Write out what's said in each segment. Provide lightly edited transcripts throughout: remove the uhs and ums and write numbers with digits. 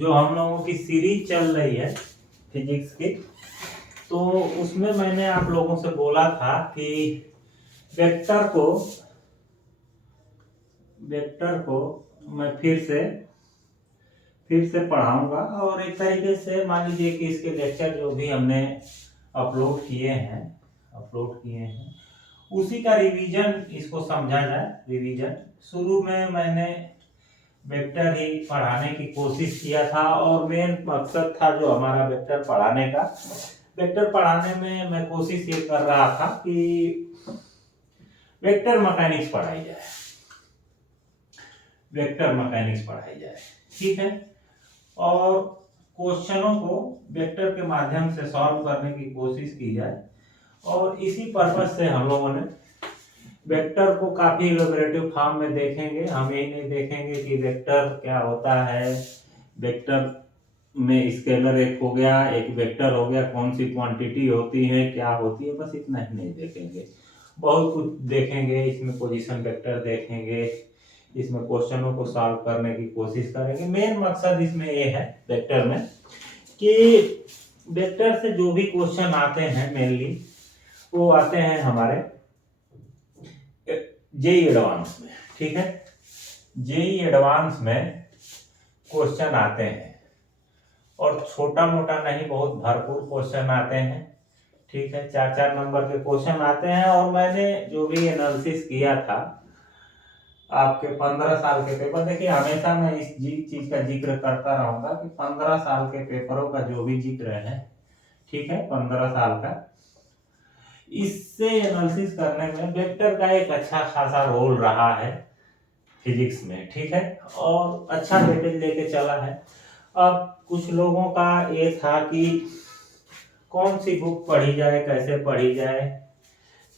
जो हम लोगों की सीरीज चल रही है फिजिक्स की, तो उसमें मैंने आप लोगों से बोला था कि वेक्टर को मैं फिर से पढ़ाऊंगा। और एक तरीके से मान लीजिए कि इसके लेक्चर जो भी हमने अपलोड किए हैं उसी का रिवीजन इसको समझा जाए। रिवीजन शुरू में मैंने वेक्टर ही पढ़ाने की कोशिश किया था और मेन मकसद था जो हमारा वेक्टर पढ़ाने का। वेक्टर पढ़ाने में मैं कोशिश ये कर रहा था कि वेक्टर मैकेनिक्स पढ़ाई जाए, ठीक है। और क्वेश्चनों को वेक्टर के माध्यम से सॉल्व करने की कोशिश की जाए। और इसी पर्पस से हम लोगों ने वेक्टर को काफी इलैबोरेटिव फॉर्म में देखेंगे। हम यही नहीं देखेंगे कि वेक्टर क्या होता है, वेक्टर में स्केलर एक हो गया, एक वेक्टर हो गया, कौन सी क्वांटिटी होती है, क्या होती है, बस इतना ही नहीं देखेंगे। बहुत कुछ देखेंगे, इसमें पोजीशन वेक्टर देखेंगे, इसमें क्वेश्चनों को सॉल्व करने की कोशिश करेंगे। मेन मकसद इसमें ये है वेक्टर में कि वेक्टर से जो भी क्वेश्चन आते हैं मेनली वो आते हैं हमारे जेई एडवांस में, ठीक है। जेई एडवांस में क्वेश्चन आते हैं और छोटा मोटा नहीं, बहुत भरपूर क्वेश्चन आते हैं, ठीक है। 4-4 नंबर के क्वेश्चन आते हैं। और मैंने जो भी एनालिसिस किया था आपके 15 साल के पेपर, देखिए हमेशा मैं इस चीज का जिक्र करता रहूंगा कि 15 साल के पेपरों का जो भी जिक्र है, ठीक है, 15 साल का, इससे एनालिसिस करने में वेक्टर का एक अच्छा खासा रोल रहा है फिजिक्स में, ठीक है। और अच्छा वेटेज लेके चला है। अब कुछ लोगों का ये था कि कौन सी बुक पढ़ी जाए, कैसे पढ़ी जाए,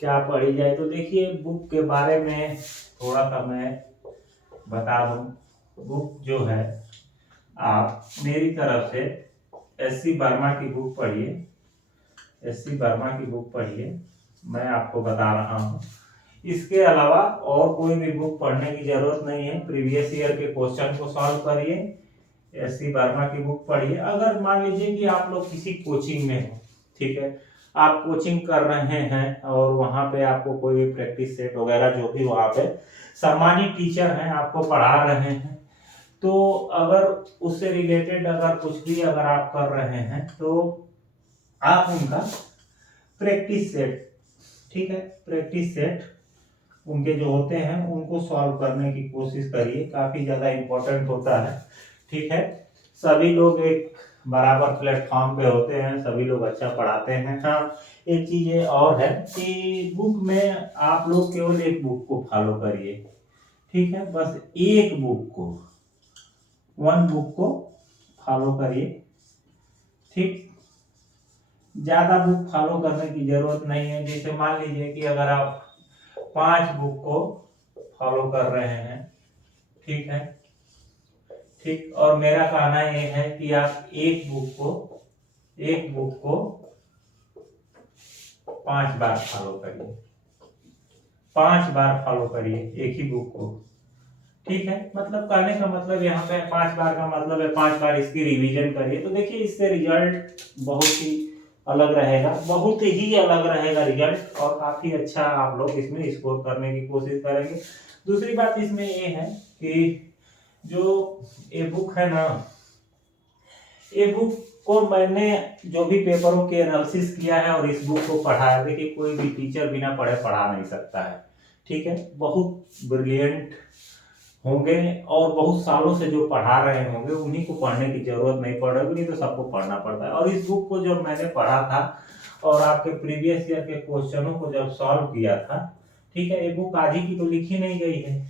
क्या पढ़ी जाए। तो देखिए बुक के बारे में थोड़ा सा मैं बता दूं। बुक जो है आप मेरी तरफ से एससी वर्मा की बुक पढ़िए, मैं आपको बता रहा हूँ। इसके अलावा और कोई भी बुक पढ़ने की जरूरत नहीं है। प्रीवियस ईयर के क्वेश्चन को सॉल्व करिए, एससी वर्मा की बुक पढ़िए। अगर मान लीजिए कि आप लोग किसी कोचिंग में हो, ठीक है, आप कोचिंग कर रहे हैं और वहां पे आपको कोई भी प्रैक्टिस सेट वगैरह जो भी वहां पे सम्मानित टीचर हैं आपको पढ़ा रहे हैं, तो अगर उससे रिलेटेड अगर कुछ भी अगर आप कर रहे हैं तो आप उनका प्रैक्टिस सेट, ठीक है, प्रैक्टिस सेट उनके जो होते हैं उनको सॉल्व करने की कोशिश करिए। काफी ज्यादा इंपॉर्टेंट होता है, ठीक है। सभी लोग एक बराबर प्लेटफॉर्म पे होते हैं, सभी लोग अच्छा पढ़ाते हैं। हाँ, एक चीज ये और है कि बुक में आप लोग केवल एक बुक को फॉलो करिए, ठीक है, बस एक वन बुक को फॉलो करिए, ठीक। ज्यादा बुक फॉलो करने की जरूरत नहीं है। जैसे मान लीजिए कि अगर आप 5 बुक को फॉलो कर रहे हैं, ठीक है, ठीक। और मेरा कहना यह है कि आप एक बुक को 5 बार फॉलो करिए, 5 बार फॉलो करिए एक ही बुक को, ठीक है। मतलब कहने का मतलब यहाँ पे 5 बार का मतलब है 5 बार इसकी रिवीजन करिए। तो देखिए इससे रिजल्ट बहुत ही अलग रहेगा रिजल्ट, और काफी अच्छा आप लोग इसमें स्कोर करने की कोशिश करेंगे। दूसरी बात इसमें ये है कि जो ये बुक है ना, ये बुक को मैंने जो भी पेपरों के एनालिसिस किया है और इस बुक को पढ़ा है, देखिए कोई भी टीचर बिना पढ़े पढ़ा नहीं सकता है, ठीक है। बहुत ब्रिलियंट होंगे और बहुत सालों से जो पढ़ा रहे होंगे उन्हीं को पढ़ने की जरूरत नहीं पड़ रही, नहीं तो सबको पढ़ना पड़ता है। और इस बुक को जब मैंने पढ़ा था और आपके प्रीवियस ईयर के क्वेश्चनों को जब सॉल्व किया था, ठीक है, ये बुक आज ही की तो लिखी नहीं गई है,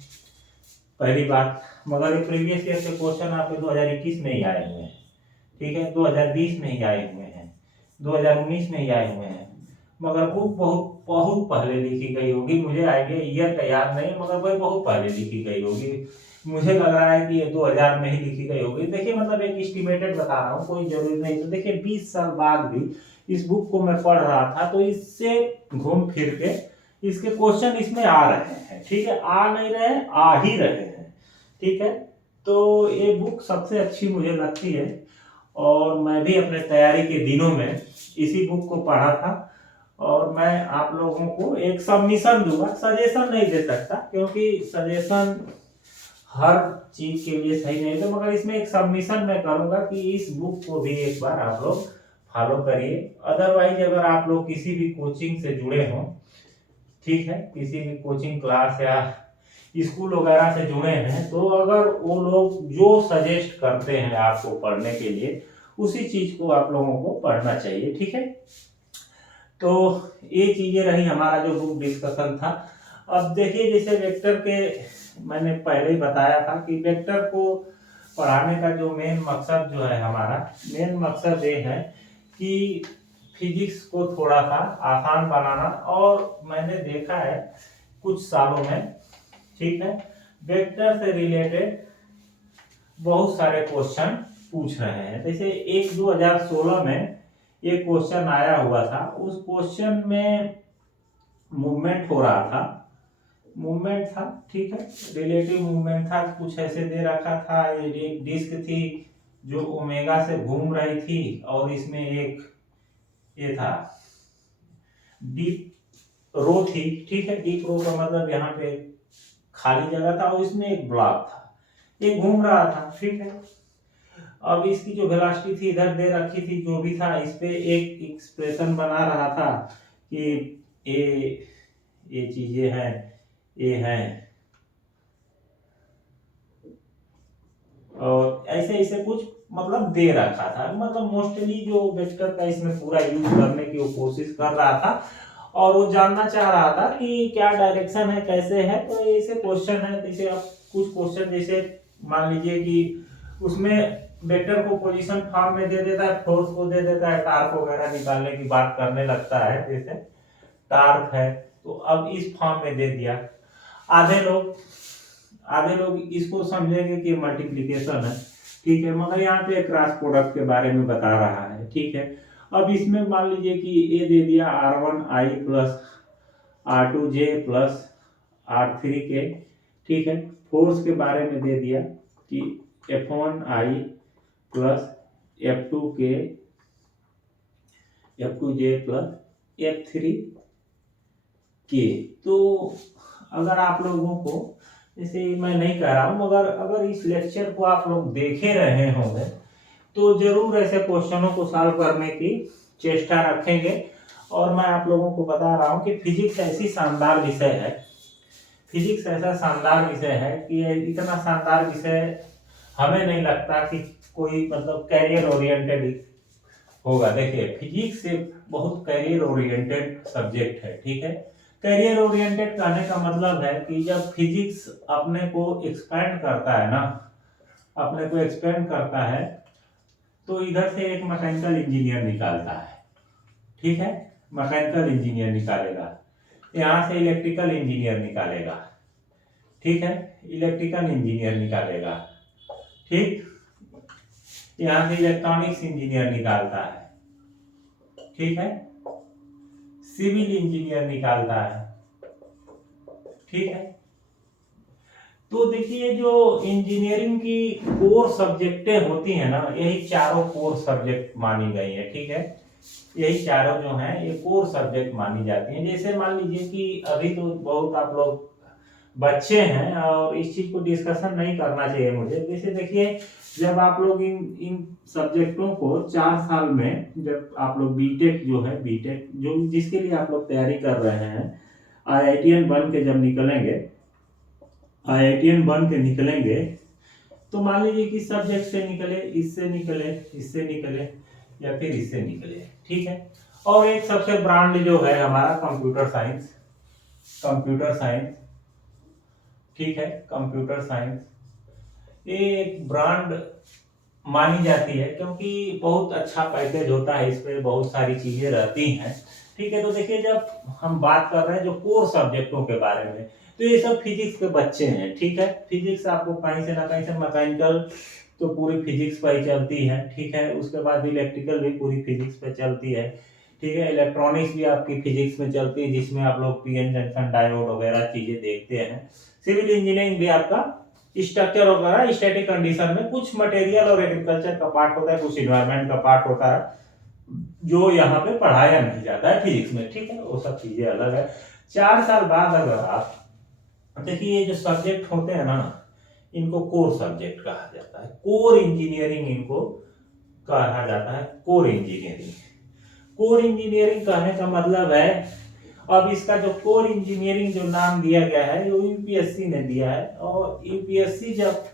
पहली बात। मगर ये प्रीवियस ईयर के क्वेश्चन आपके 2021 में ही आए हुए हैं, ठीक है, 2020 में ही आए हुए हैं, 2019 में ही आए हुए हैं। मगर बुक बहुत बहुत पहले लिखी गई होगी, मुझे आइडिया ईयर का याद नहीं, मगर वह बहुत पहले लिखी गई होगी। मुझे लग रहा है कि ये 2000 में ही लिखी गई होगी। देखिए मतलब एक एस्टिमेटेड बता रहा हूँ, कोई जरूरी नहीं। तो देखिए 20 साल बाद भी इस बुक को मैं पढ़ रहा था तो इससे घूम फिर के इसके क्वेश्चन इसमें आ रहे हैं, ठीक है, आ नहीं रहे, आ ही रहे हैं, ठीक है। तो ये बुक सबसे अच्छी मुझे लगती है, और मैं भी अपने तैयारी के दिनों में इसी बुक को पढ़ा था। और मैं आप लोगों को एक सबमिशन दूंगा, सजेशन नहीं दे सकता क्योंकि सजेशन हर चीज के लिए सही नहीं, तो मगर इसमें एक सबमिशन मैं करूंगा कि इस बुक को भी एक बार आप लोग फॉलो करिए। अदरवाइज अगर आप लोग किसी भी कोचिंग से जुड़े हों, ठीक है, किसी भी कोचिंग क्लास या स्कूल वगैरह से जुड़े हैं, तो अगर वो लोग जो सजेस्ट करते हैं आपको पढ़ने के लिए, उसी चीज को आप लोगों को पढ़ना चाहिए, ठीक है। तो ये चीजें रही हमारा जो बुक डिस्कशन था। अब देखिए, जैसे वेक्टर के मैंने पहले ही बताया था कि वेक्टर को पढ़ाने का जो मेन मकसद जो है, हमारा मेन मकसद ये है कि फिजिक्स को थोड़ा सा आसान बनाना। और मैंने देखा है कुछ सालों में, ठीक है, वेक्टर से रिलेटेड बहुत सारे क्वेश्चन पूछ रहे हैं। जैसे एक 2016 में एक क्वेश्चन आया हुआ था, उस क्वेश्चन में मूवमेंट हो रहा था, मूवमेंट था, ठीक है, रिलेटिव मूवमेंट था, कुछ ऐसे दे रखा था। एक डिस्क थी जो ओमेगा से घूम रही थी, और इसमें एक ये था डीप रो थी, ठीक है। डीप रो का मतलब यहाँ पे खाली जगह था, और इसमें एक ब्लॉक था, ये घूम रहा था, ठीक है। अब इसकी जो वेलोसिटी थी इधर दे रखी थी, जो भी था इस पे एक एक्सप्रेशन बना रहा था कि ये चीजें हैं, ये हैं, और ऐसे ऐसे कुछ मतलब दे रखा था। मतलब मोस्टली जो वेक्टर का इसमें पूरा यूज करने की वो कोशिश कर रहा था, और वो जानना चाह रहा था कि क्या डायरेक्शन है, कैसे है। तो ऐसे क्वेश्चन है, जैसे अब कुछ क्वेश्चन जैसे मान लीजिए कि उसमें वेक्टर को पोजीशन फॉर्म में दे देता है, फोर्स को दे देता है, टार्क वगैरह निकालने की बात करने लगता है, जैसे टार्क है तो अब इस फॉर्म में दे दिया। आधे लोग आधे लोग इसको समझेंगे कि मल्टीप्लिकेशन है, ठीक है, मगर यहाँ पे क्रॉस प्रोडक्ट के बारे में बता रहा है, ठीक है। अब इसमें मान लीजिए कि ये दे दिया R1I plus R2J plus R3K, ठीक है। फोर्स के बारे में दे दिया कि F1I plus F2K F2J plus F3K। तो अगर आप लोगों को, जैसे मैं नहीं कह रहा हूं, मगर अगर इस लेक्चर को आप लोग देखे रहे होंगे तो जरूर ऐसे क्वेश्चनों को सॉल्व करने की चेष्टा रखेंगे। और मैं आप लोगों को बता रहा हूं कि फिजिक्स ऐसी शानदार विषय है, फिजिक्स ऐसा शानदार विषय है कि इतना शानदार विषय हमें नहीं लगता कि कोई मतलब कैरियर ओरिएंटेड होगा। देखिए, फिजिक्स एक बहुत कैरियर ओरिएंटेड सब्जेक्ट है, ठीक है। कैरियर ओरिएंटेड कहने का मतलब है कि जब फिजिक्स अपने को एक्सपेंड करता है ना, अपने को एक्सपेंड करता है, तो इधर से एक मैकेनिकल इंजीनियर निकालता है, ठीक है, मैकेनिकल इंजीनियर निकालेगा, यहाँ से इलेक्ट्रिकल इंजीनियर निकालेगा, ठीक है, इलेक्ट्रिकल इंजीनियर निकालेगा, ठीक, यहाँ से इलेक्ट्रॉनिक्स इंजीनियर निकालता है, ठीक है, सिविल इंजीनियर निकालता है, ठीक है। तो देखिए, जो इंजीनियरिंग की कोर सब्जेक्टें होती हैं ना, यही चारों कोर सब्जेक्ट मानी गई है, ठीक है। यही चारों जो हैं ये कोर सब्जेक्ट मानी जाती हैं। जैसे मान लीजिए कि अभी तो बहुत आप लोग बच्चे हैं और इस चीज को डिस्कशन नहीं करना चाहिए मुझे। जैसे देखिए, जब आप लोग इन इन सब्जेक्टों को 4 साल में, जब आप लोग बीटेक जो है, बीटेक जो जिसके लिए आप लोग तैयारी कर रहे हैं, आईआईटीएन बन के जब निकलेंगे, आईआईटीएन बन के निकलेंगे, तो मान लीजिए कि सब्जेक्ट से निकले, इससे निकले, इससे निकले, या फिर इससे निकले, ठीक है। और एक सबसे ब्रांड जो है हमारा कंप्यूटर साइंस, कंप्यूटर साइंस, ठीक है, कंप्यूटर साइंस ये एक ब्रांड मानी जाती है क्योंकि बहुत अच्छा पैकेज होता है, इस पे बहुत सारी चीजें रहती हैं, ठीक है। तो देखिए, जब हम बात कर रहे हैं जो कोर सब्जेक्टों के बारे में, तो ये सब फिजिक्स के बच्चे हैं, ठीक है। फिजिक्स आपको कहीं से ना कहीं से, मैकेनिकल तो पूरी फिजिक्स पर ही चलती है, ठीक है। उसके बाद इलेक्ट्रिकल भी पूरी फिजिक्स पे चलती है, ठीक है। इलेक्ट्रॉनिक्स भी आपकी फिजिक्स में चलती है, जिसमें आप लोग पीएन जंक्शन डायोड वगैरह चीजें देखते हैं। सिविल इंजीनियरिंग भी आपका स्ट्रक्चर वगैरह स्टैटिक कंडीशन में कुछ मटेरियल और एग्रीकल्चर का पार्ट होता है, कुछ इन्वायरमेंट का पार्ट होता है जो यहाँ पे पढ़ाया नहीं जाता है फिजिक्स में, ठीक है, वो सब चीजें अलग है। 4 साल बाद अगर आप देखिए ये जो सब्जेक्ट होते हैं ना, इनको कोर सब्जेक्ट कहा जाता है, कोर इंजीनियरिंग इनको कहा जाता है, कोर इंजीनियरिंग। कोर इंजीनियरिंग कहने का मतलब है, अब इसका जो कोर इंजीनियरिंग जो नाम दिया गया है वो यूपीएससी ने दिया है, और यूपीएससी जब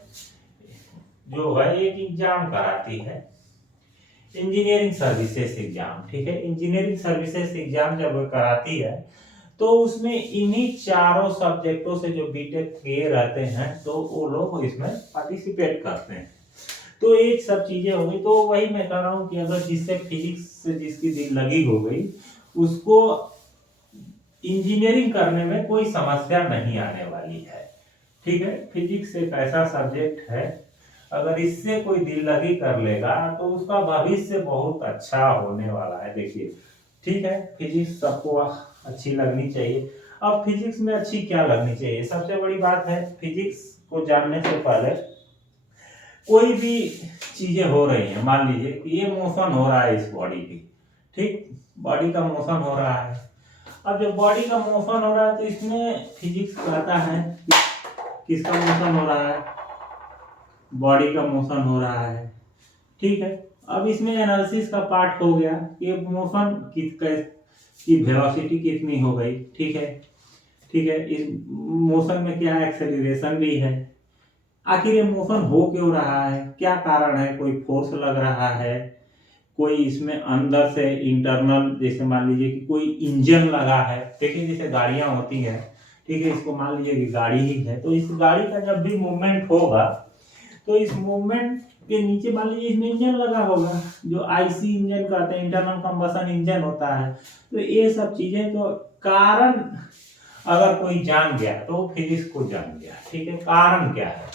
जो है एक एग्जाम कराती है, इंजीनियरिंग सर्विसेज एग्जाम, ठीक है, इंजीनियरिंग सर्विसेज एग्जाम जब वो कराती है तो उसमें इन्हीं चारों सब्जेक्टों से जो बीटेक किए रहते हैं तो वो लोग इसमें पार्टिसिपेट करते हैं। तो ये सब चीजें हो गई, तो वही मैं कह रहा हूँ कि अगर जिससे फिजिक्स से जिसकी दिल लगी हो गई उसको इंजीनियरिंग करने में कोई समस्या नहीं आने वाली है, ठीक है। फिजिक्स एक ऐसा सब्जेक्ट है, अगर इससे कोई दिल लगी कर लेगा तो उसका भविष्य बहुत अच्छा होने वाला है, देखिए, ठीक है। फिजिक्स सबको अच्छी लगनी चाहिए। अब फिजिक्स में अच्छी क्या लगनी चाहिए, सबसे बड़ी बात है फिजिक्स को जानने से पहले कोई भी चीजें हो रही हैं, मान लीजिए कि ये मोशन हो रहा है इस बॉडी की, ठीक, बॉडी का मोशन हो रहा है। अब जब बॉडी का मोशन हो रहा है तो इसमें फिजिक्स कहता है किसका मोशन हो रहा है, बॉडी का मोशन हो रहा है, ठीक है। अब इसमें एनालिसिस का पार्ट हो गया कि मोशन की वेलोसिटी कितनी हो गई, ठीक है, ठीक है, इस मोशन में क्या एक्सेलरेशन भी है, आखिर ये मोशन हो क्यों रहा है, क्या कारण है, कोई फोर्स लग रहा है, कोई इसमें अंदर से इंटरनल, जैसे मान लीजिए कि कोई इंजन लगा है, देखिए जैसे गाड़ियां होती हैं, ठीक है, इसको मान लीजिए कि गाड़ी ही है, तो इस गाड़ी का जब भी मूवमेंट होगा तो इस मूवमेंट के नीचे मान लीजिए इसमें इंजन लगा होगा, जो आईसी इंजन कहते हैं, इंटरनल कंबशन इंजन होता है। तो ये सब चीजें तो कारण अगर कोई जान गया तो फिजिक्स को जान गया, ठीक है, कारण क्या है,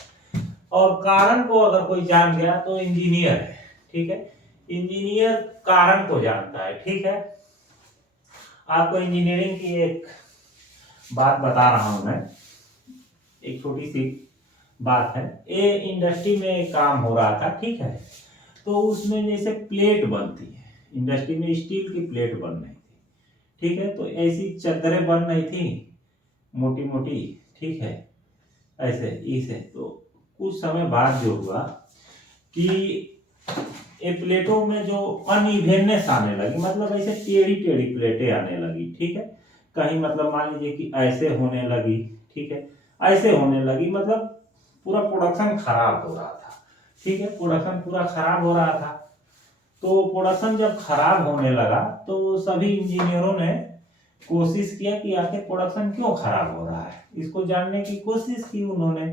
और कारण को अगर कोई जान गया तो इंजीनियर है, ठीक है, इंजीनियर कारण को जानता है, ठीक है। आपको इंजीनियरिंग की एक बात बता रहा हूं मैं, एक छोटी सी बात है। ये इंडस्ट्री में काम हो रहा था, ठीक है, तो उसमें जैसे प्लेट बनती है, इंडस्ट्री में स्टील की प्लेट बन रही थी, ठीक है, तो ऐसी चद्दरें बन रही थी मोटी मोटी, ठीक है, ऐसे इसे, तो कुछ समय बाद जो हुआ कि ये प्लेटों में जो अनइवेननेस आने लगी, मतलब ऐसे टेढ़ी टेढ़ी प्लेटें आने लगी, ठीक है, कहीं मतलब मान लीजिए कि ऐसे होने लगी, ठीक है, ऐसे होने लगी, मतलब पूरा प्रोडक्शन खराब हो रहा था, ठीक है, प्रोडक्शन पूरा खराब हो रहा था। तो प्रोडक्शन जब खराब होने लगा तो सभी इंजीनियरों ने कोशिश किया कि आखिर प्रोडक्शन क्यों खराब हो रहा है, इसको जानने की कोशिश की उन्होंने।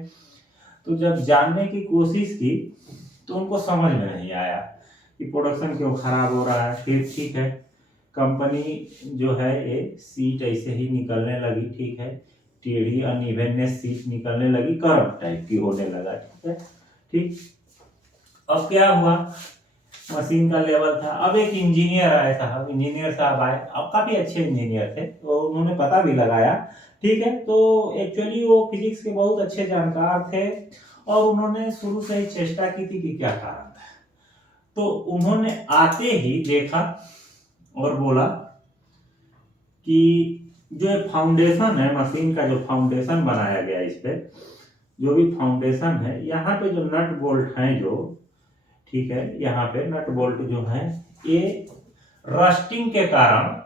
तो जब जानने की कोशिश की तो उनको समझ में नहीं आया कि प्रोडक्शन क्यों खराब हो रहा है। फिर ठीक है, कंपनी जो है ये सीट ऐसे ही निकलने लगी, ठीक है, टेढ़ी अनइवेननेस सीट निकलने लगी, कर्व टाइप की होने लगा, ठीक है, ठीक। अब क्या हुआ, मशीन का लेवल था, अब एक इंजीनियर आए साहब, इंजीनियर साहब आए, अब काफी अच्छे इंजीनियर थे, तो उन्होंने पता भी लगाया, ठीक है, तो एक्चुअली वो फिजिक्स के बहुत अच्छे जानकार थे और उन्होंने शुरू से ही चेष्टा की थी कि क्या कारण था। तो उन्होंने आते ही देखा और बोला कि जो फाउंडेशन है, मशीन का जो फाउंडेशन बनाया गया, इस पे जो भी फाउंडेशन है, यहाँ पे जो नट बोल्ट हैं जो, ठीक है, यहाँ पे नट बोल्ट जो है ये रस्टिंग के कारण,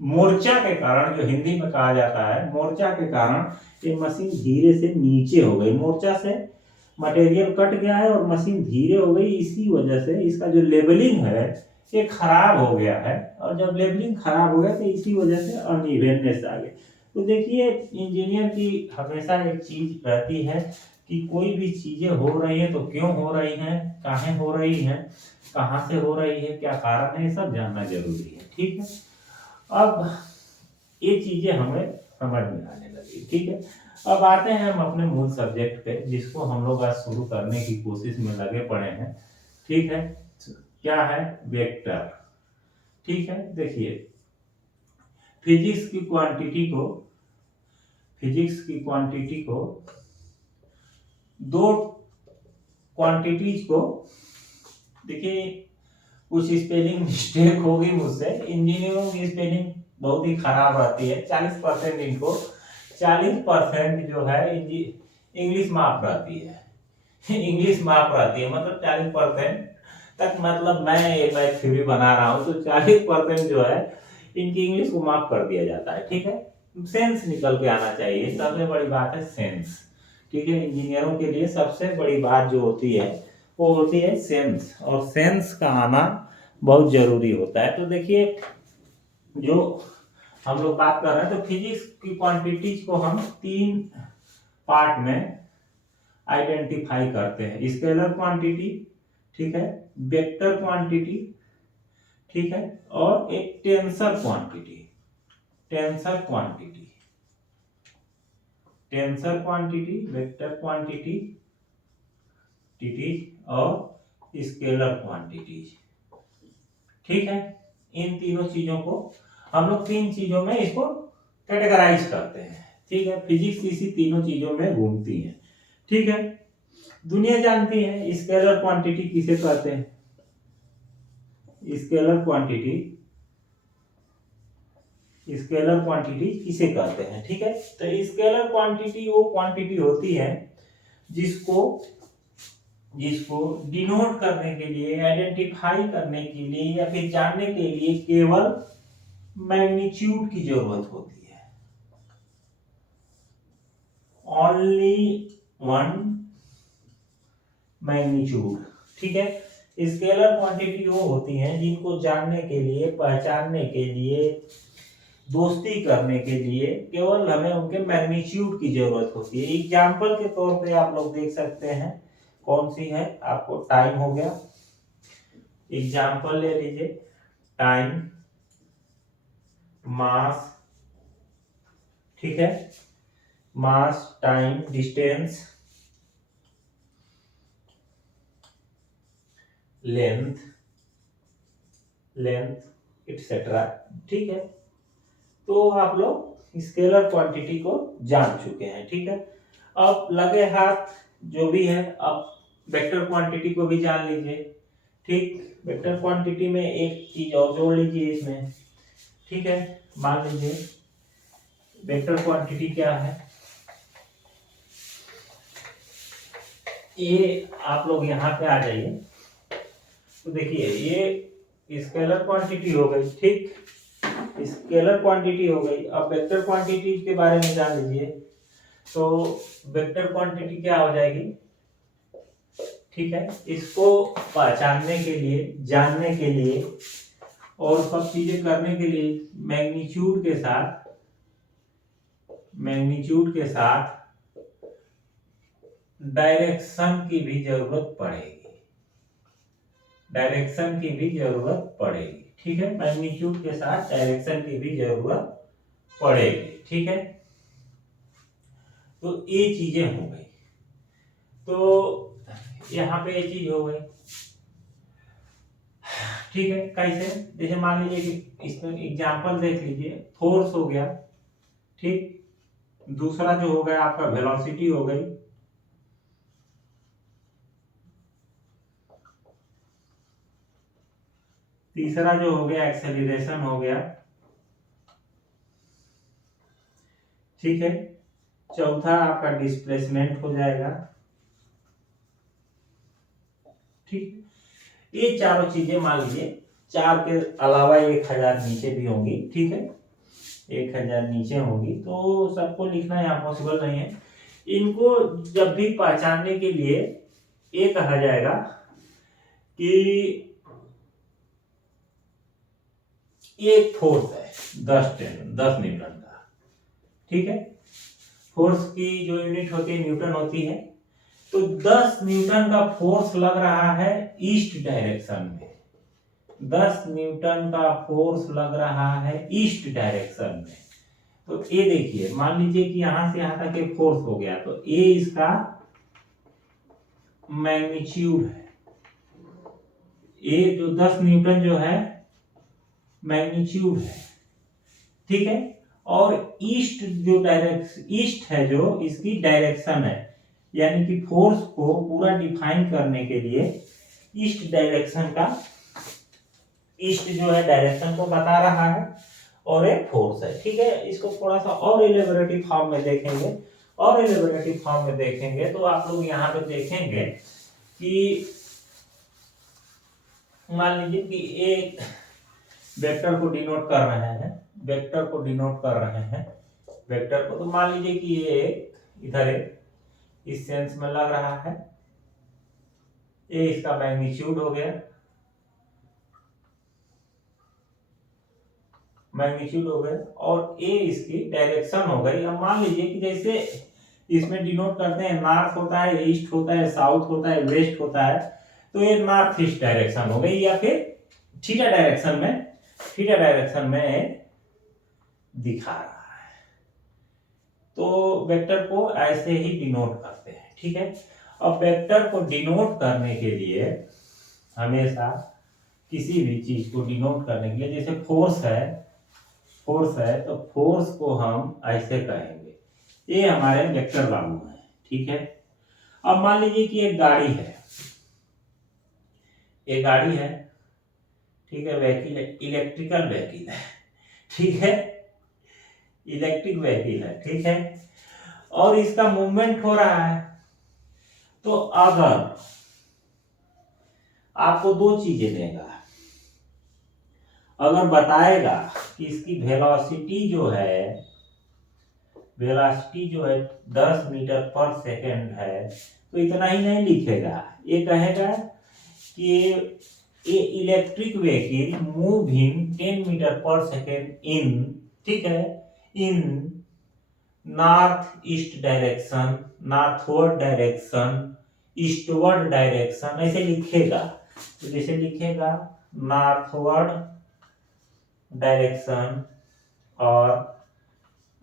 मोर्चा के कारण, जो हिंदी में कहा जाता है मोर्चा के कारण, ये मशीन धीरे से नीचे हो गई, मोर्चा से मटेरियल कट गया है और मशीन धीरे हो गई, इसी वजह से इसका जो लेबलिंग है ये खराब हो गया है, और जब लेबलिंग खराब हो गया तो इसी वजह से अनइवेननेस आ गई। तो देखिए इंजीनियर की हमेशा एक चीज रहती है कि कोई भी चीजें हो रही है तो क्यों हो रही हैं, काहे हो रही हैं, कहाँ से हो रही है, क्या कारण है, ये सब जानना जरूरी है, ठीक है। अब ये चीजें हमें समझ में आने लगी, ठीक है। अब आते हैं हम अपने मूल सब्जेक्ट पे, जिसको हम लोग आज शुरू करने की कोशिश में लगे पड़े हैं, ठीक है। क्या है, वेक्टर, ठीक है। देखिए फिजिक्स की क्वांटिटी को दो क्वांटिटीज को, देखिए कुछ स्पेलिंग मिस्टेक होगी मुझसे, इंजीनियरों की स्पेलिंग बहुत ही खराब रहती है। 40% इनको 40% जो है इंग्लिश माफ रहती है इंग्लिश माफ रहती है, मतलब 40% तक, मतलब मैं थ्योरी बना रहा हूँ तो 40% जो है इनकी इंग्लिश को माफ कर दिया जाता है। ठीक है, सेंस निकल के आना चाहिए, सबसे बड़ी बात है सेंस। ठीक है, इंजीनियरों के लिए सबसे बड़ी बात जो होती है वो होती है सेंस, और सेंस का आना बहुत जरूरी होता है। तो देखिए जो हम लोग बात कर रहे हैं, तो फिजिक्स की क्वांटिटीज को हम 3 पार्ट में आइडेंटिफाई करते हैं। स्केलर क्वांटिटी, ठीक है, वेक्टर क्वांटिटी, ठीक है, और एक tensor quantity. Tensor quantity, tensor quantity, vector quantity और स्केलर क्वांटिटी। ठीक है, इन तीनों चीजों को हम लोग 3 चीजों में इसको कैटेगराइज करते हैं। ठीक है, फिजिक्स इसी तीनों चीजों में घूमती है। ठीक है, दुनिया जानती है स्केलर क्वांटिटी किसे कहते हैं। स्केलर क्वांटिटी, स्केलर क्वांटिटी किसे कहते हैं। ठीक है, तो स्केलर क्वांटिटी वो क्वांटिटी होती है जिसको जिसको डिनोट करने के लिए, आइडेंटिफाई करने के लिए या फिर जानने के लिए केवल मैग्नीट्यूड की जरूरत होती है। Only one magnitude. ठीक है, स्केलर क्वांटिटी वो होती हैं जिनको जानने के लिए, पहचानने के लिए, दोस्ती करने के लिए केवल हमें उनके मैग्नीट्यूड की जरूरत होती है। एग्जाम्पल के तौर पे आप लोग देख सकते हैं, कौन सी है, आपको टाइम हो गया, एग्जाम्पल ले लीजिए, टाइम, मास, ठीक है, mass, time, distance, length, length etcetera. ठीक है, तो आप लोग स्केलर क्वांटिटी को जान चुके हैं। ठीक है, अब लगे हाथ जो भी है, अब वेक्टर क्वांटिटी को भी जान लीजिए। ठीक, वेक्टर क्वांटिटी में एक चीज और जोड़ लीजिए इसमें। ठीक है, मान लीजिए वेक्टर क्वांटिटी क्या है, ये आप लोग यहाँ पे आ जाइए। तो देखिए ये स्केलर क्वांटिटी हो गई। ठीक, स्केलर क्वांटिटी हो गई। अब वेक्टर क्वांटिटी के बारे में जान लीजिए। तो वेक्टर क्वांटिटी क्या हो जाएगी, ठीक है, इसको पहचानने के लिए, जानने के लिए और सब चीजें करने के लिए मैग्नीट्यूड के साथ, मैग्नीट्यूड के साथ डायरेक्शन की भी जरूरत पड़ेगी, डायरेक्शन की भी जरूरत पड़ेगी। ठीक है, मैग्नीट्यूड के साथ डायरेक्शन की भी जरूरत पड़ेगी। ठीक है, तो ये चीजें हो गई। तो यहाँ पे ये चीज हो गई। ठीक है, कैसे, जैसे मान लीजिए कि इसमें एग्जांपल देख लीजिए, फोर्स हो गया। ठीक, दूसरा जो हो गया आपका वेलोसिटी हो गई, तीसरा जो हो गया एक्सेलरेशन हो गया। ठीक है, चौथा आपका डिस्प्लेसमेंट हो जाएगा। ठीक, ये चारों चीजें मान लीजिए, 4 के अलावा 1000 नीचे भी होंगी। ठीक है, 1000 नीचे होंगी, तो सबको लिखना यहाँ पॉसिबल नहीं है। इनको जब भी पहचानने के लिए ये कहा जाएगा कि एक फोर्स है 10 न्यूटन का। ठीक है, फोर्स की जो यूनिट होती है न्यूटन होती है। तो 10 न्यूटन का फोर्स लग रहा है ईस्ट डायरेक्शन में, 10 न्यूटन का फोर्स लग रहा है ईस्ट डायरेक्शन में। तो ये देखिए, मान लीजिए कि यहां से यहां तक एक फोर्स हो गया, तो ये इसका मैग्नीट्यूड है। ये जो 10 न्यूटन जो है मैग्नीट्यूड है। ठीक है, और ईस्ट जो ईस्ट है जो इसकी डायरेक्शन है, यानी कि फोर्स को पूरा डिफाइन करने के लिए ईस्ट डायरेक्शन का, ईस्ट जो है डायरेक्शन को बता रहा है और एक फोर्स है। ठीक है, इसको थोड़ा सा और इलेबोरेटिव फॉर्म में देखेंगे, और इलेबोरेटिव फॉर्म में देखेंगे तो आप लोग यहाँ पे देखेंगे कि मान लीजिए कि एक वेक्टर को डिनोट कर रहे हैं, वेक्टर को डिनोट कर रहे हैं, वेक्टर को, तो मान लीजिए कि ये इधर इस सेंस में लग रहा है, ये इसका मैग्नीट्यूड हो गया, मैग्नीट्यूड हो गया, और ए इसकी डायरेक्शन हो गई। अब मान लीजिए कि जैसे इसमें डिनोट करते हैं, नॉर्थ होता है, ईस्ट होता है, साउथ होता है, वेस्ट होता है, तो ये नॉर्थ ईस्ट डायरेक्शन हो गई, या फिर थीटा डायरेक्शन में, थीटा डायरेक्शन में दिखा रहा है। तो वेक्टर को ऐसे ही डिनोट करते हैं। ठीक है, अब वेक्टर को डिनोट करने के लिए हमेशा किसी भी चीज को डिनोट करने के लिए, जैसे फोर्स है, फोर्स है तो फोर्स को हम ऐसे कहेंगे, ये हमारे वेक्टर लागू है। ठीक है, अब मान लीजिए कि एक गाड़ी है, एक गाड़ी है, ठीक है, व्हीकल है, इलेक्ट्रिकल व्हीकल है, ठीक है, इलेक्ट्रिक व्हीकल है, ठीक है, और इसका मूवमेंट हो रहा है। तो अगर आपको दो चीजें देगा, अगर बताएगा कि इसकी वेलोसिटी जो है, वेलोसिटी जो है 10 मीटर पर सेकेंड है, तो इतना ही नहीं लिखेगा, ये कहेगा कि ये इलेक्ट्रिक व्हीकल मूविंग 10 मीटर पर सेकेंड इन, ठीक है, in north east direction, northward direction, eastward direction, ऐसे लिखेगा। तो जैसे लिखेगा नॉर्थवर्ड डायरेक्शन और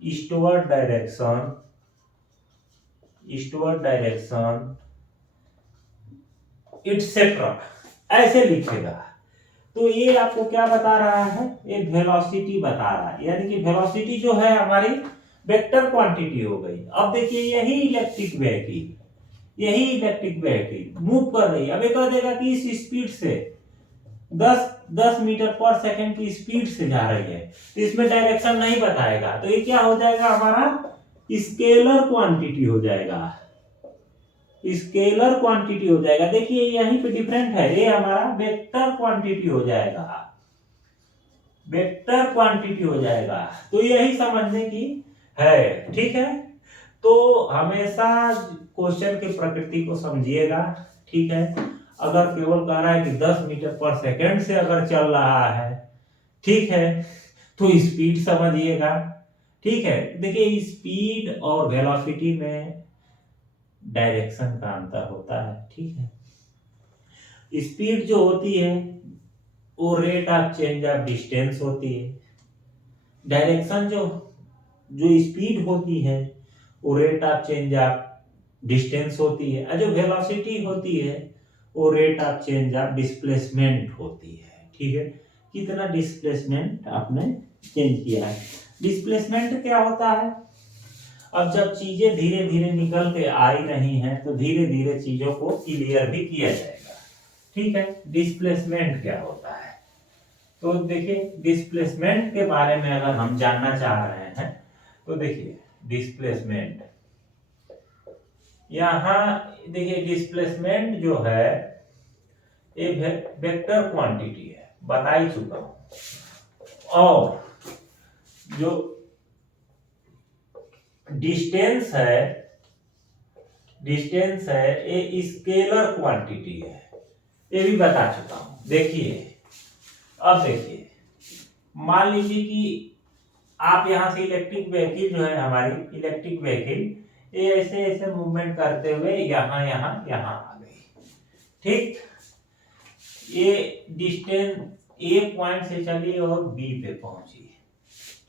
eastward direction, eastward direction etcetera, ऐसे लिखेगा। तो ये आपको क्या बता रहा है, ये वेलोसिटी बता रहा है, यानी कि वेलोसिटी जो है हमारी वेक्टर क्वांटिटी हो गई। अब देखिए यही इलेक्ट्रिक व्हीकल, यही इलेक्ट्रिक व्हीकल मूव कर रही है, अब ये कह देगा कि इस स्पीड से 10 मीटर पर सेकंड की स्पीड से जा रही है, तो इसमें डायरेक्शन नहीं बताएगा, तो ये क्या हो जाएगा, हमारा स्केलर क्वांटिटी हो जाएगा, स्केलर क्वांटिटी हो जाएगा। देखिए यहीं पे डिफरेंट है, ये हमारा वेक्टर क्वांटिटी हो जाएगा, वेक्टर क्वांटिटी हो जाएगा। तो यही समझने की है। ठीक है, तो हमेशा क्वेश्चन की प्रकृति को समझिएगा। ठीक है, अगर केवल कह रहा है कि 10 मीटर पर सेकंड से अगर चल रहा है, ठीक है, तो स्पीड समझिएगा। ठीक है, देखिए स्पीड और वेलोसिटी में डायरेक्शन का अंतर होता है। ठीक है, स्पीड जो होती है वो rate of change of distance होती है, डायरेक्शन जो स्पीड होती है वो rate of change of distance होती है, और जो वेलोसिटी होती है वो rate of change of displacement होती है। ठीक है, कितना डिस्प्लेसमेंट आपने चेंज किया है। डिस्प्लेसमेंट क्या होता है, अब जब चीजें धीरे धीरे निकल के आ ही रही हैं तो धीरे धीरे चीजों को क्लियर भी किया जाएगा। ठीक है, डिस्प्लेसमेंट क्या होता है, तो देखिए डिस्प्लेसमेंट के बारे में अगर हम जानना चाह रहे हैं तो देखिए डिस्प्लेसमेंट, यहाँ देखिए डिस्प्लेसमेंट जो है ये वेक्टर क्वांटिटी है, बता ही चुका हूं, और जो डिस्टेंस है, डिस्टेंस है ये स्केलर क्वांटिटी है, ये भी बता चुका हूं। देखिए अब देखिए, मान लीजिए कि आप यहां से इलेक्ट्रिक व्हीकल जो है, हमारी इलेक्ट्रिक व्हीकल ये ऐसे ऐसे मूवमेंट करते हुए यहां यहां यहां आ गई। ठीक, ये डिस्टेंस ए पॉइंट से चली और बी पे पहुंची,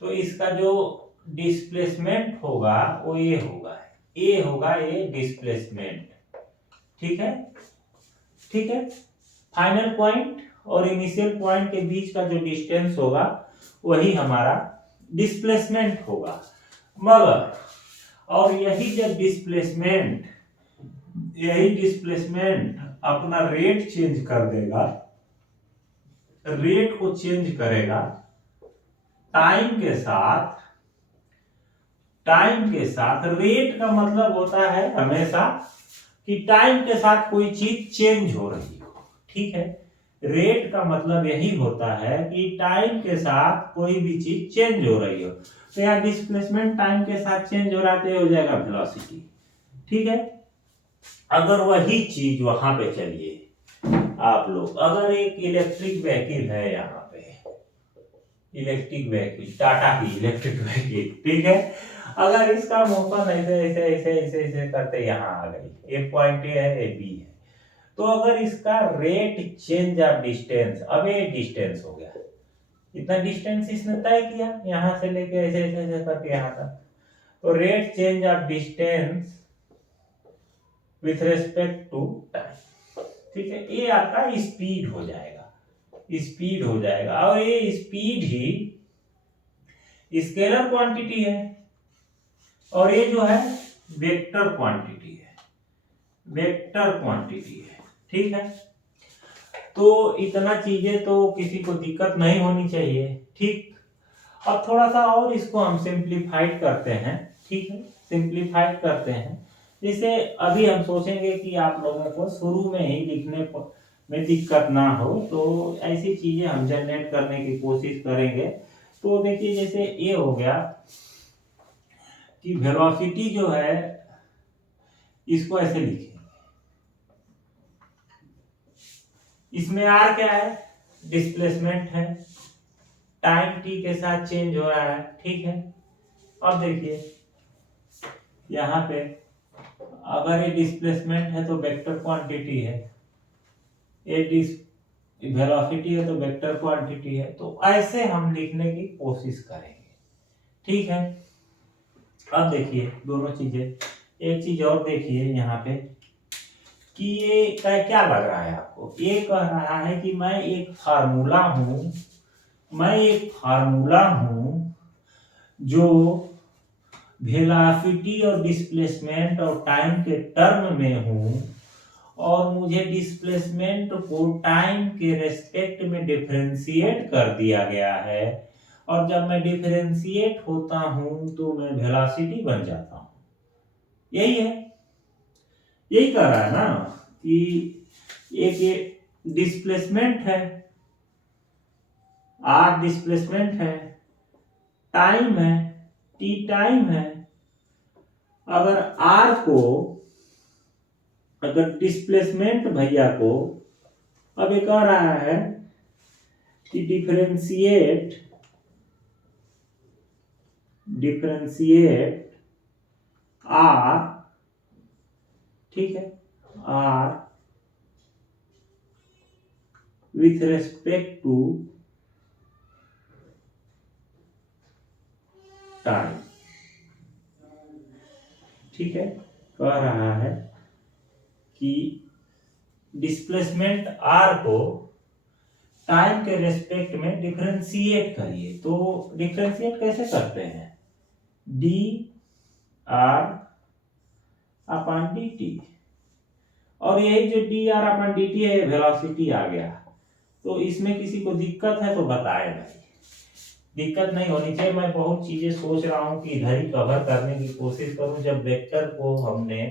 तो इसका जो डिस्प्लेसमेंट होगा वो ये होगा, ये होगा ये डिस्प्लेसमेंट। ठीक है, ठीक है, फाइनल पॉइंट और इनिशियल पॉइंट के बीच का जो डिस्टेंस होगा वही हमारा डिस्प्लेसमेंट होगा। मगर और यही जब डिस्प्लेसमेंट यही डिस्प्लेसमेंट अपना रेट चेंज कर देगा, रेट को चेंज करेगा टाइम के साथ। टाइम के साथ रेट का मतलब होता है हमेशा कि टाइम के साथ कोई चीज चेंज हो रही हो, ठीक है। रेट का मतलब यही होता है कि टाइम के साथ कोई भी चीज चेंज हो रही हो। तो यहाँ डिस्प्लेसमेंट टाइम के साथ चेंज हो रहा है तो ये हो जाएगा वेलोसिटी, ठीक है। अगर वही चीज वहां पे चलिए आप लोग, अगर एक इलेक्ट्रिक व्हीकल है, यहाँ पे इलेक्ट्रिक व्हीकल, टाटा की इलेक्ट्रिक व्हीकल, ठीक है। अगर इसका मोशन ऐसे ऐसे ऐसे ऐसे ऐसे करते यहाँ आ गई, एक पॉइंट ए है, ए बी है, तो अगर इसका रेट चेंज ऑफ डिस्टेंस, अब ये डिस्टेंस हो गया, इतना डिस्टेंस इसने तय किया यहाँ से लेके ऐसे ऐसे ऐसे करके यहाँ तक, तो rate change of distance with respect to time, ठीक है। ये आपका स्पीड हो जाएगा, स्पीड हो जाएगा। और ये स्पीड ही स्केलर क्वांटिटी है और ये जो है वेक्टर क्वांटिटी है, वेक्टर क्वांटिटी है, ठीक है। तो इतना चीजें तो किसी को दिक्कत नहीं होनी चाहिए, ठीक। अब थोड़ा सा और इसको हम सिंप्लीफाइड करते हैं, ठीक है, सिंप्लीफाइड करते हैं। जैसे अभी हम सोचेंगे कि आप लोगों को शुरू में ही लिखने में दिक्कत ना हो, तो ऐसी चीजें हम जनरेट करने की कोशिश करेंगे। तो देखिए जैसे ये हो गया कि वेलोसिटी जो है इसको ऐसे लिखेंगे, इसमें आर क्या है, डिस्प्लेसमेंट है, टाइम टी के साथ चेंज हो रहा है, ठीक है। अब देखिए यहाँ पे अगर ये डिस्प्लेसमेंट है तो वेक्टर क्वांटिटी है, ये वेलोसिटी है तो वेक्टर क्वांटिटी है, तो ऐसे हम लिखने की कोशिश करेंगे, ठीक है। अब देखिए दोनों चीजें, एक चीज और देखिए यहाँ पे कि ये क्या लग रहा है आपको, ये कह रहा है कि मैं एक फार्मूला हूं, मैं एक फार्मूला हूं जो वेलोसिटी और डिस्प्लेसमेंट और टाइम के टर्म में हूं, और मुझे डिस्प्लेसमेंट को टाइम के रेस्पेक्ट में डिफरेंशिएट कर दिया गया है, और जब मैं डिफरेंशिएट होता हूं तो मैं वेलोसिटी बन जाता हूं। यही है, यही कह रहा है ना कि एक डिस्प्लेसमेंट है, आर डिस्प्लेसमेंट है, टाइम है, टी टाइम है। अगर आर को, अगर डिस्प्लेसमेंट भैया को, अब ये कह रहा है कि डिफरेंशिएट आर, ठीक है, r with respect to time, ठीक है। कह रहा है कि डिस्प्लेसमेंट आर को टाइम के रेस्पेक्ट में डिफरेंशिएट करिए। तो डिफरेंशिएट कैसे करते हैं, d r upon d t, और यही जो d r upon d t है वेलोसिटी आ गया। तो इसमें किसी को दिक्कत है तो बताए भाई, दिक्कत नहीं होनी चाहिए। मैं बहुत चीजें सोच रहा हूँ कि इधर ही कवर करने की कोशिश करूं। जब वेक्टर को हमने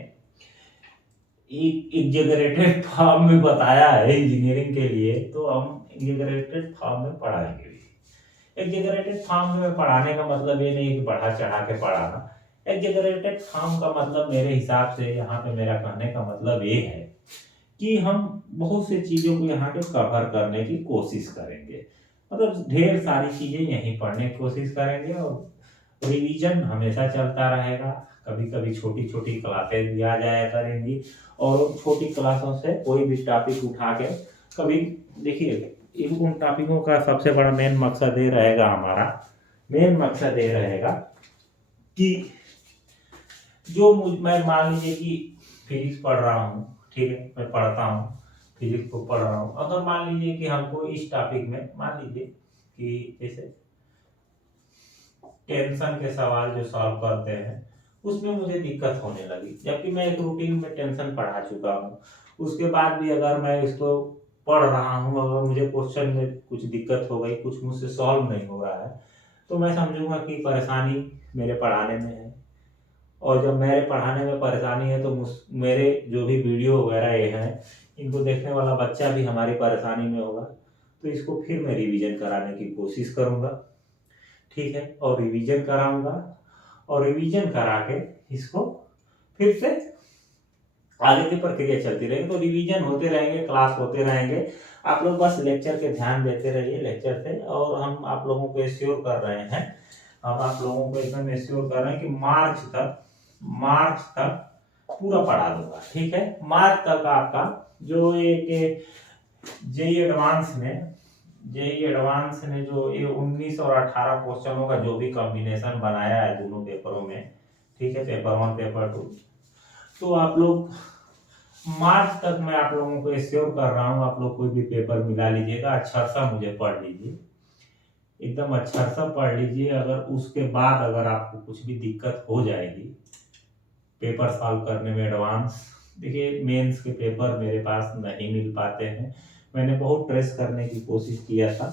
एक इंटीग्रेटेड फॉर्म में बताया है इंजीनियरिंग के लिए, तो हम इंटीग्रेटेड फॉर्म में पढ़ाएंगे भी। इंटीग्रेटेड फॉर्म में पढ़ाने का मतलब ये नहीं कि बढ़ा चढ़ा के पढ़ाना। इंटीग्रेटेड फॉर्म का मतलब मेरे हिसाब से, यहाँ पे मेरा कहने का मतलब ये है कि हम बहुत से चीजों को यहाँ पे कवर करने की कोशिश करेंगे, मतलब ढेर सारी चीजें यहीं पढ़ने की कोशिश करेंगे, और रिवीजन हमेशा चलता रहेगा। कभी कभी छोटी छोटी क्लासेस भी आ जाया करेंगी, और छोटी क्लासों से कोई भी टॉपिक उठा के कभी, देखिए उन टॉपिकों का सबसे बड़ा मेन मकसद ये रहेगा, हमारा मेन मकसद ये रहेगा कि जो मैं मान लीजिए कि फिजिक्स पढ़ रहा हूँ, ठीक है, मैं पढ़ता हूँ फिजिक्स को पढ़ रहा हूँ। अगर मान लीजिए कि हमको इस टॉपिक में, मान लीजिए कि जैसे टेंशन के सवाल जो सॉल्व करते हैं उसमें मुझे दिक्कत होने लगी, जबकि मैं एक रूटीन में टेंशन पढ़ा चुका हूँ। उसके बाद भी अगर मैं इसको पढ़ रहा हूँ, अगर मुझे क्वेश्चन में कुछ दिक्कत हो गई, कुछ मुझसे सॉल्व नहीं हो रहा है, तो मैं समझूंगा कि परेशानी मेरे पढ़ाने में है। और जब मेरे पढ़ाने में परेशानी है तो मेरे जो भी वीडियो वगैरह ये हैं, इनको देखने वाला बच्चा भी हमारी परेशानी में होगा, तो इसको फिर मैं रिवीजन कराने की कोशिश करूँगा। ठीक है, और रिवीजन कराऊंगा, और रिवीजन करा के इसको फिर से आगे की प्रक्रिया चलती रहेगी। तो रिवीजन होते रहेंगे, क्लास होते रहेंगे, आप लोग बस लेक्चर के ध्यान देते रहिए लेक्चर से। और हम आप लोगों को एश्योर कर रहे हैं, अब आप लोगों को एकदम एश्योर कर रहे हैं कि मार्च तक पूरा पढ़ा दूंगा। ठीक है, मार्च तक आपका जो एक जेई एडवांस में जो ये 19 और 18 क्वेश्चनों का जो भी कॉम्बिनेशन बनाया है दोनों पेपरों में, ठीक है, पेपर 1 पेपर 2, तो आप लोग मार्च तक मैं आप लोगों को एश्योर कर रहा हूँ, आप लोग कोई भी पेपर मिला लीजिएगा, अच्छा सा मुझे पढ़ लीजिए, एकदम अच्छा सा पढ़ लीजिए। अगर उसके बाद अगर आपको कुछ भी दिक्कत हो जाएगी पेपर सॉल्व करने में एडवांस, देखिए मेंस के पेपर मेरे पास नहीं मिल पाते हैं, मैंने बहुत ट्रेस करने की कोशिश किया था,